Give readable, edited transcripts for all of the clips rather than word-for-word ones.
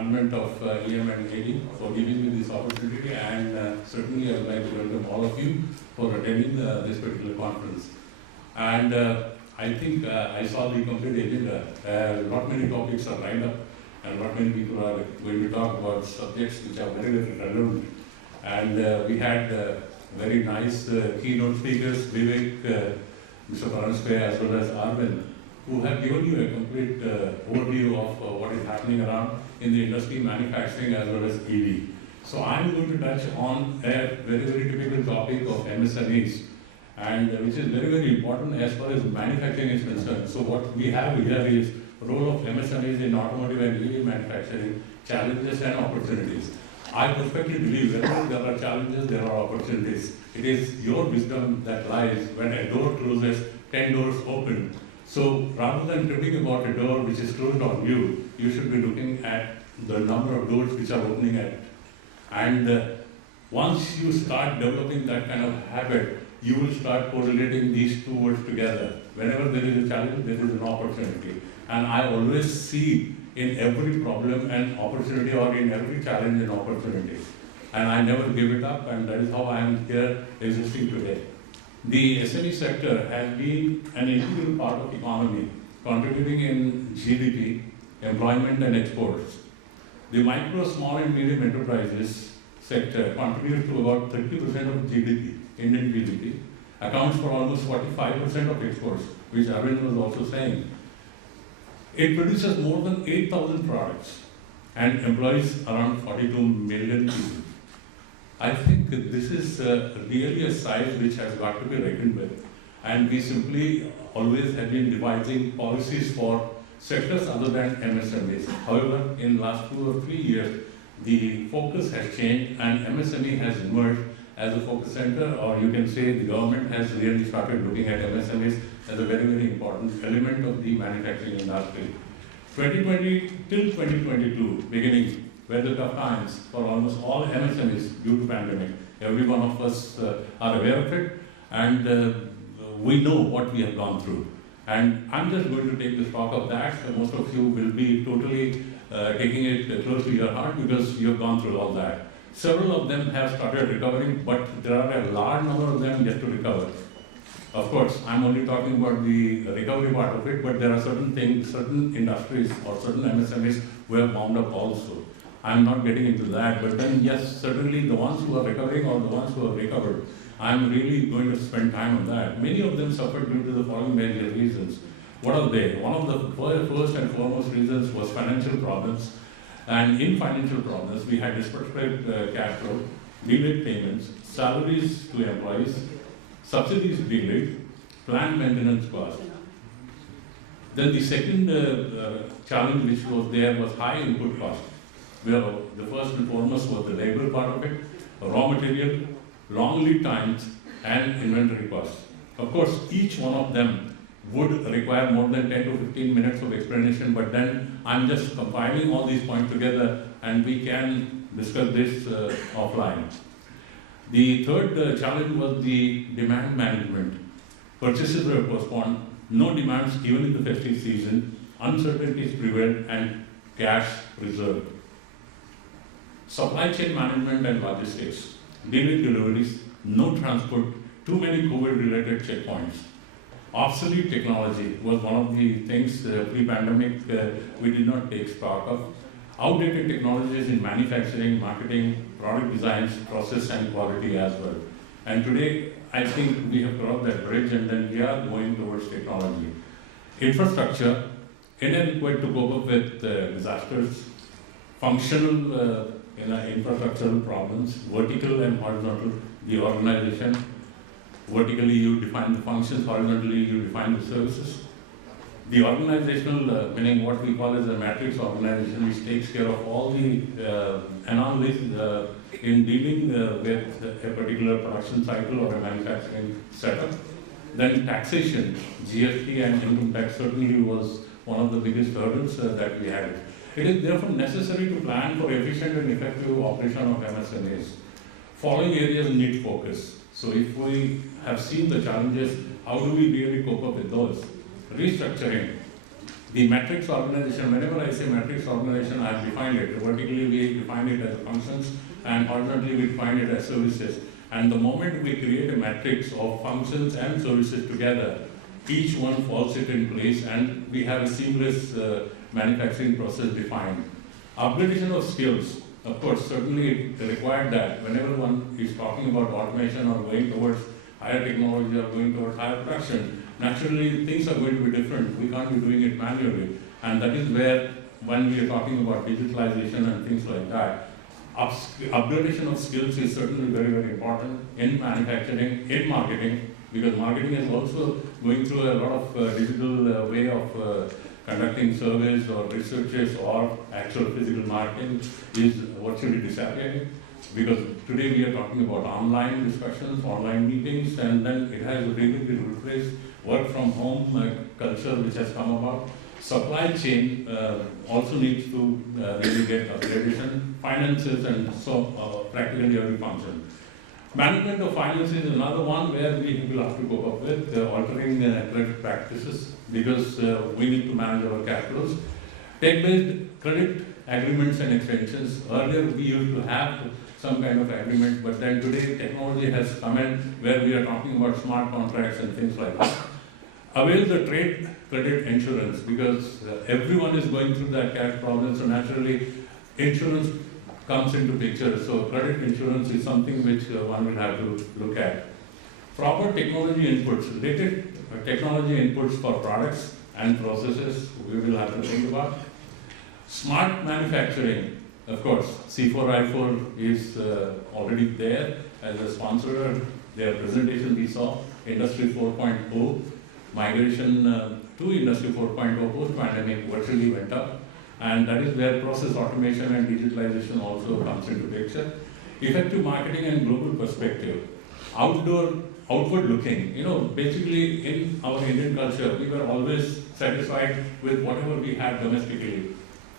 management of EM and AD for giving me this opportunity, and certainly I would like to welcome all of you for attending this particular conference. And I think I saw the complete agenda. Not many topics are lined up, and not many people are going to talk about subjects which are very, very relevant. And we had very nice keynote speakers, Vivek, Mr. Paranskaya, as well as Arvind, who have given you a complete overview of what is happening around in the industry, manufacturing, as well as EV. So I'm going to touch on a very, very typical topic of MSMEs, and which is very, very important as far as manufacturing is concerned. So what we have here is role of MSMEs in automotive and EV manufacturing, challenges and opportunities. I perfectly believe wherever there are challenges, there are opportunities. It is your wisdom that lies when a door closes, 10 doors open. So rather than tripping about a door which is closed on you, you should be looking at the number of doors which are opening at. And once you start developing that kind of habit, you will start correlating these two words together. Whenever there is a challenge, there is an opportunity. And I always see in every problem an opportunity, or in every challenge an opportunity. And I never give it up, and that is how I am here existing today. The SME sector has been an integral part of the economy, contributing in GDP, employment and exports. The micro, small and medium enterprises sector contributes to about 30% of GDP, Indian GDP, accounts for almost 45% of exports, which Arvind was also saying. It produces more than 8,000 products and employs around 42 million people. I think this is really a size which has got to be reckoned with. And we simply always have been devising policies for sectors other than MSMEs. However, in the last 2 or 3 years, the focus has changed and MSME has emerged as a focus center, or you can say the government has really started looking at MSMEs as a very, very important element of the manufacturing industry. 2020 till 2022 beginning were the tough times for almost all MSMEs due to pandemic. Every one of us are aware of it, and we know what we have gone through. And I'm just going to take the stock of that. Most of you will be totally taking it close to your heart because you have gone through all that. Several of them have started recovering, but there are a large number of them yet to recover. Of course, I'm only talking about the recovery part of it, but there are certain things, certain industries or certain MSMEs who have wound up also. I'm not getting into that, but then yes, certainly the ones who are recovering or the ones who have recovered, I'm really going to spend time on that. Many of them suffered due to the following major reasons. What are they? One of the first and foremost reasons was financial problems. And in financial problems, we had dispersed cash flow, delayed payments, salaries to employees, subsidies delayed, plant maintenance costs. Then the second challenge which was there was high input cost, where the first and foremost was the labor part of it, raw material, long lead times, and inventory costs. Of course, each one of them would require more than 10 to 15 minutes of explanation, but then I'm just compiling all these points together and we can discuss this offline. The third challenge was the demand management. Purchases were postponed, no demands even in the festive season, uncertainties prevailed, and cash reserved. Supply chain management and logistics, delayed deliveries, no transport, too many COVID-related checkpoints. Obsolete technology was one of the things pre-pandemic we did not take stock of. Outdated technologies in manufacturing, marketing, product designs, process and quality as well. And today, I think we have crossed that bridge and then we are going towards technology. Infrastructure, inadequate to cope up with disasters, functional infrastructural problems, vertical and horizontal, the organization. Vertically, you define the functions, horizontally, you define the services. The organizational, meaning what we call as a matrix organization, which takes care of all the anomalies in dealing with a particular production cycle or a manufacturing setup. Then taxation, GST and income tax certainly was one of the biggest hurdles that we had. It is therefore necessary to plan for efficient and effective operation of MSMEs. Following areas need focus. So if we have seen the challenges, how do we really cope up with those? Restructuring. The matrix organization, whenever I say matrix organization, I have defined it. Vertically, we define it as functions, and horizontally, we define it as services. And the moment we create a matrix of functions and services together, each one falls it in place, and we have a seamless manufacturing process defined. Upgradation of skills, of course, certainly it required that. Whenever one is talking about automation or going towards higher technology or going towards higher production, naturally things are going to be different. We can't be doing it manually. And that is where, when we are talking about digitalization and things like that, upgradation of skills is certainly very, very important in manufacturing, in marketing, because marketing is also going through a lot of digital way of conducting surveys or researches, or actual physical marketing is virtually disappearing. Because today we are talking about online discussions, online meetings, and then it has really been replaced work from home culture which has come about. Supply chain also needs to really get upgradation, finances, and so practically every function. Management of finance is another one where we will have to cope up with altering credit practices, because we need to manage our cash flows. Tech-based credit agreements and extensions. Earlier we used to have some kind of agreement, but then today technology has come in where we are talking about smart contracts and things like that. Avail the trade credit insurance, because everyone is going through that cash problem, so naturally insurance comes into picture. So credit insurance is something which one will have to look at. Proper technology inputs, related technology inputs for products and processes we will have to think about. Smart manufacturing, of course, C4I4 is already there as a sponsor. Their presentation we saw, Industry 4.0, migration to Industry 4.0 post-pandemic virtually went up. And that is where process automation and digitalization also comes into picture. Effective marketing and global perspective. Outward looking. Basically in our Indian culture, we were always satisfied with whatever we had domestically.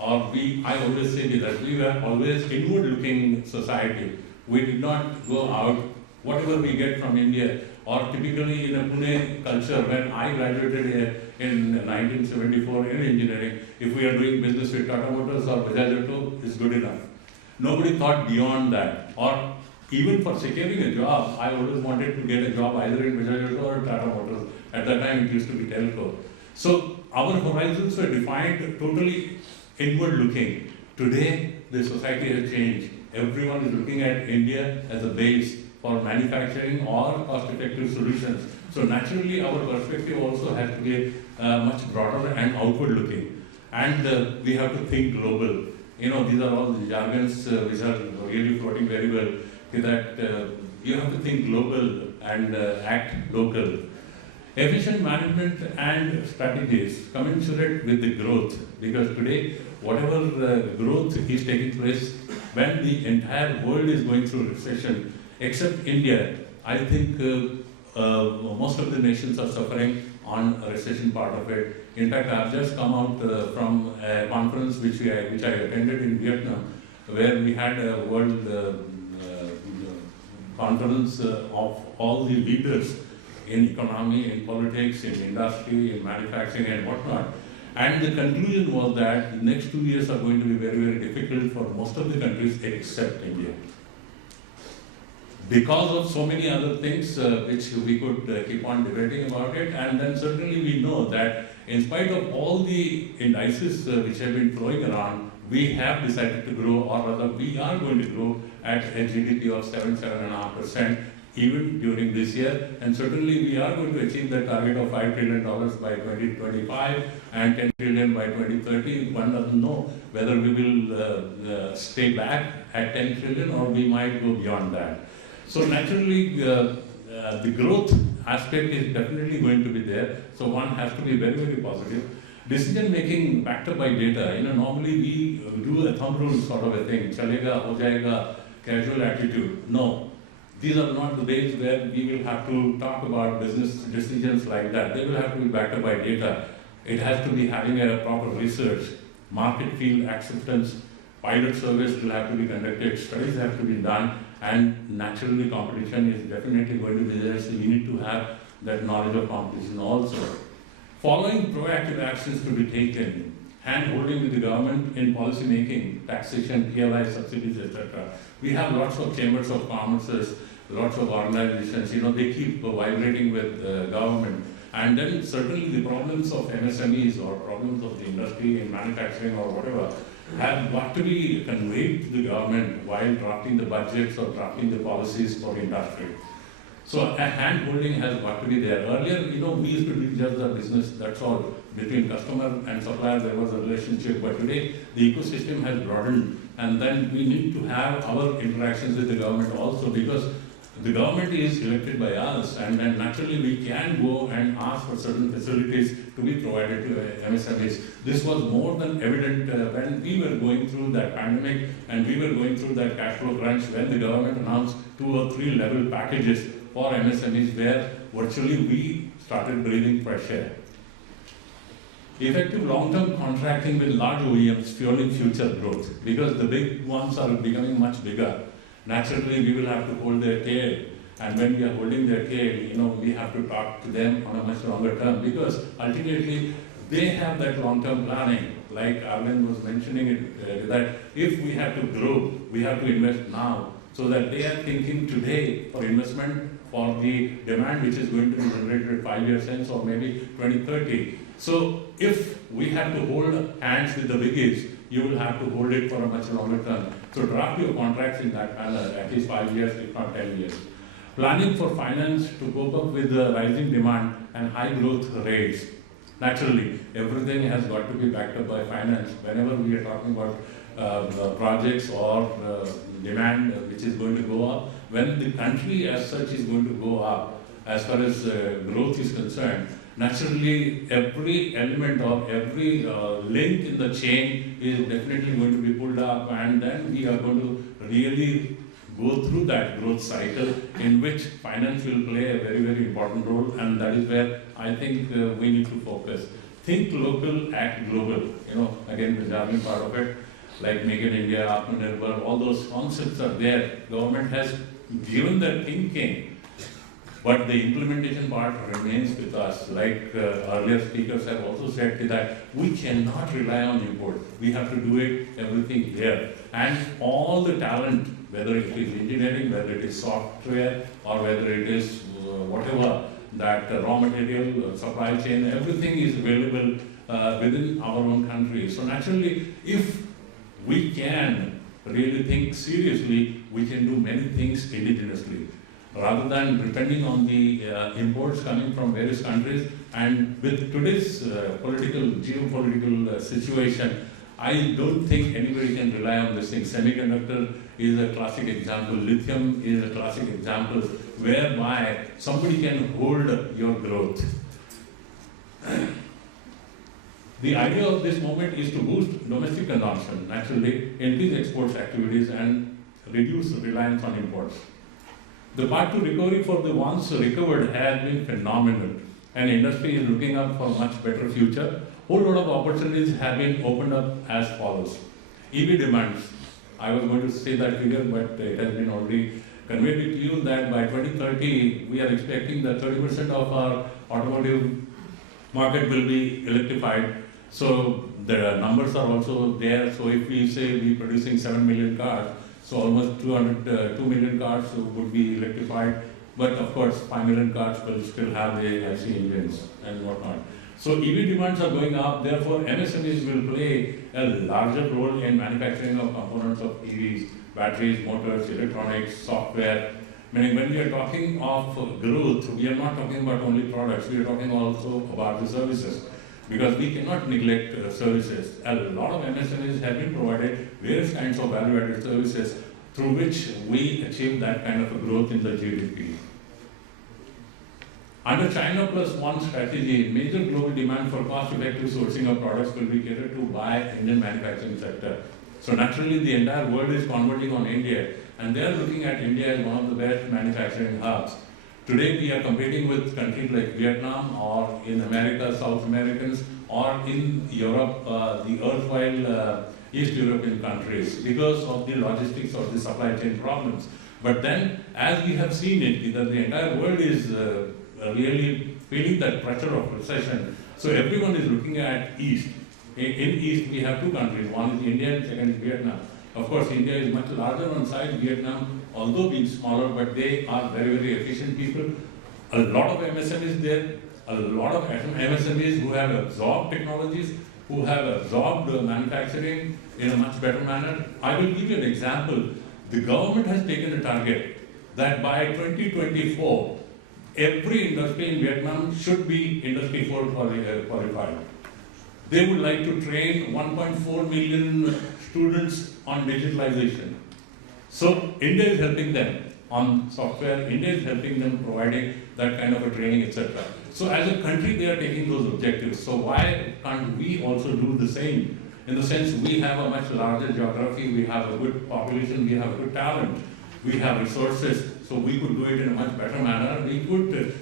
I always say that we were always inward looking society. We did not go out, whatever we get from India, or typically in a Pune culture, when I graduated in 1974 in engineering, if we are doing business with Tata Motors or Bajaj Auto, is good enough. Nobody thought beyond that. Or even for securing a job, I always wanted to get a job either in Bajaj Auto or Tata Motors. At that time, it used to be telco. So our horizons were defined totally inward looking. Today, the society has changed. Everyone is looking at India as a base for manufacturing or cost-effective solutions. So naturally, our perspective also has to be much broader and outward-looking. And we have to think global. These are all the jargons which are really floating very well. That you have to think global and act local. Efficient management and strategies commensurate with the growth, because today, whatever growth is taking place, when the entire world is going through recession, except India, I think most of the nations are suffering on a recession part of it. In fact, I have just come out from a conference which I attended in Vietnam, where we had a world conference of all the leaders in economy, in politics, in industry, in manufacturing and whatnot. And the conclusion was that the next 2 years are going to be very, very difficult for most of the countries except India. Because of so many other things which we could keep on debating about it, and then certainly we know that in spite of all the indices which have been flowing around, we have decided to grow, or rather we are going to grow at a GDP of 7.5% even during this year, and certainly we are going to achieve the target of $5 trillion by 2025 and 10 trillion by 2030. One doesn't know whether we will stay back at 10 trillion or we might go beyond that. So naturally, the growth aspect is definitely going to be there. So one has to be very, very positive. Decision making backed up by data. Normally we do a thumb rule sort of a thing. Chalega, ho jayega, casual attitude. No. These are not the days where we will have to talk about business decisions like that. They will have to be backed up by data. It has to be having a proper research, market field acceptance, pilot surveys will have to be conducted, studies have to be done, and naturally competition is definitely going to be there, so you need to have that knowledge of competition also. Following proactive actions to be taken, hand-holding with the government in policy making, taxation, PLI subsidies, etc. We have lots of chambers of commerce, lots of organizations, they keep vibrating with government. And then certainly the problems of MSMEs or problems of the industry in manufacturing or whatever have got to be conveyed to the government while drafting the budgets or drafting the policies for industry. So a hand-holding has got to be there. Earlier, we used to do just the business, that's all. Between customer and supplier, there was a relationship. But today, the ecosystem has broadened. And then we need to have our interactions with the government also, because the government is elected by us, and naturally we can go and ask for certain facilities to be provided to MSMEs. This was more than evident when we were going through that pandemic and we were going through that cash flow crunch, when the government announced 2 or 3 level packages for MSMEs, where virtually we started breathing fresh air. Effective long-term contracting with large OEMs fueling future growth, because the big ones are becoming much bigger. Naturally, we will have to hold their tail, and when we are holding their tail, we have to talk to them on a much longer term, because ultimately they have that long-term planning. Like Arvind was mentioning it, that if we have to grow, we have to invest now, so that they are thinking today for investment for the demand which is going to be generated 5 years hence or maybe 2030. So if we have to hold hands with the biggies, you will have to hold it for a much longer term. So draft your contracts in that manner, at least 5 years, if not 10 years. Planning for finance to cope up with the rising demand and high growth rates. Naturally, everything has got to be backed up by finance. Whenever we are talking about projects or demand which is going to go up, when the country as such is going to go up, as far as growth is concerned, naturally every element or every link in the chain is definitely going to be pulled up, and then we are going to really go through that growth cycle in which finance will play a very, very important role, and that is where I think we need to focus. Think local, act global. Again, the jargon part of it, like Make in India, Atmanirbhar, all those concepts are there. Government has given the thinking, but the implementation part remains with us. Like earlier speakers have also said that we cannot rely on import. We have to do it, everything here. And all the talent, whether it is engineering, whether it is software, or whether it is whatever, that raw material, supply chain, everything is available within our own country. So naturally, if we can really think seriously, we can do many things indigenously, rather than depending on the imports coming from various countries. And with today's geopolitical situation, I don't think anybody can rely on this thing. Semiconductor is a classic example, lithium is a classic example, whereby somebody can hold your growth. The idea of this moment is to boost domestic consumption, naturally, increase exports activities, and reduce reliance on imports. The path to recovery for the ones recovered has been phenomenal, and industry is looking up for a much better future. Whole lot of opportunities have been opened up as follows. EV demands. I was going to say that figure, but it has been already conveyed to you that by 2030, we are expecting that 30% of our automotive market will be electrified. So the numbers are also there. So if we say we're producing 7 million cars, so almost 2 million cars would be electrified. But of course, 5 million cars will still have the IC engines and whatnot. So EV demands are going up, therefore MSMEs will play a larger role in manufacturing of components of EVs, batteries, motors, electronics, software. Meaning when we are talking of growth, we are not talking about only products, we are talking also about the services. Because we cannot neglect services. A lot of MSMEs have been provided various kinds of value-added services through which we achieve that kind of a growth in the GDP. Under China Plus One strategy, major global demand for cost-effective sourcing of products will be catered to by Indian manufacturing sector. So naturally, the entire world is converting on India, and they are looking at India as one of the best manufacturing hubs. Today, we are competing with countries like Vietnam, or in America, South Americans, or in Europe, the erstwhile East European countries, because of the logistics or the supply chain problems. But then, as we have seen it, that the entire world is really feeling that pressure of recession. So everyone is looking at East. In East, we have two countries. One is India and second is Vietnam. Of course, India is much larger on size. Vietnam, although being smaller, but they are very, very efficient people. A lot of MSMEs there. A lot of MSMEs who have absorbed technologies, who have absorbed manufacturing in a much better manner. I will give you an example. The government has taken a target that by 2024, every industry in Vietnam should be Industry 4 qualified. They would like to train 1.4 million students on digitalization. So India is helping them on software, India is helping them providing that kind of a training, etc. So as a country, they are taking those objectives. So why can't we also do the same? In the sense, we have a much larger geography, we have a good population, we have a good talent, we have resources, so we could do it in a much better manner. We could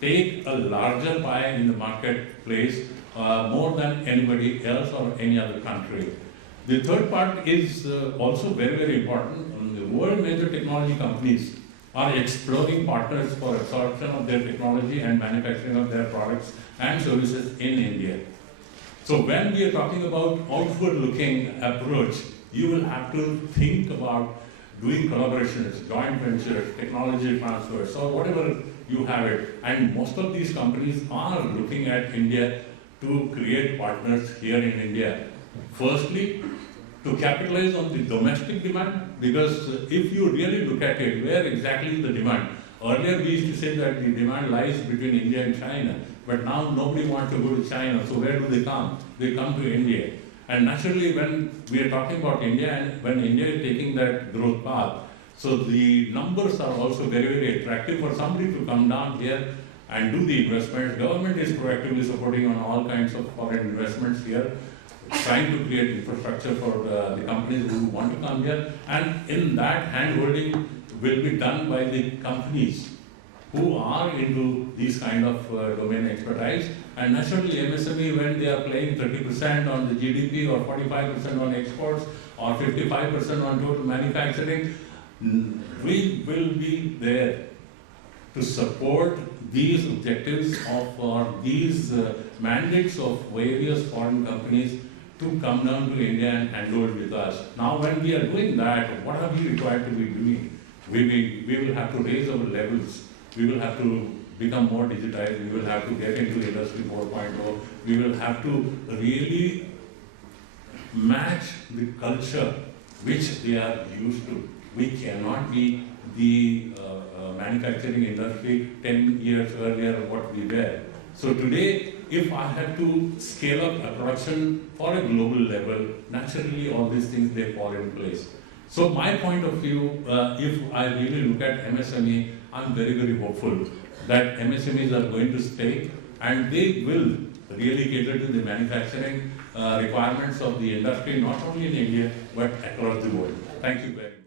take a larger pie in the marketplace more than anybody else or any other country. The third part is also very, very important. The world major technology companies are exploring partners for absorption of their technology and manufacturing of their products and services in India. So when we are talking about outward-looking approach, you will have to think about doing collaborations, joint ventures, technology transfers, or whatever you have it. And most of these companies are looking at India to create partners here in India. Firstly, to capitalize on the domestic demand, because if you really look at it, where exactly is the demand? Earlier we used to say that the demand lies between India and China, but now nobody wants to go to China, so where do they come? They come to India. And naturally, when we are talking about India, and when India is taking that growth path, so the numbers are also very, very attractive for somebody to come down here and do the investments. Government is proactively supporting on all kinds of foreign investments here, trying to create infrastructure for the companies who want to come here, and in that hand-holding will be done by the companies who are into these kind of domain expertise. And naturally, MSME, when they are playing 30% on the GDP or 45% on exports or 55% on total manufacturing, we will be there to support these objectives of or these mandates of various foreign companies to come down to India and handle it with us. Now, when we are doing that, what are we required to be doing? We will have to raise our levels. We will have to become more digitized. We will have to get into Industry 4.0. We will have to really match the culture which they are used to. We cannot be the manufacturing industry 10 years earlier what we were. So today, if I have to scale up a production for a global level, naturally all these things, they fall in place. So my point of view, if I really look at MSME, I'm very, very hopeful that MSMEs are going to stay and they will really cater to the manufacturing requirements of the industry, not only in India, but across the world. Thank you very much.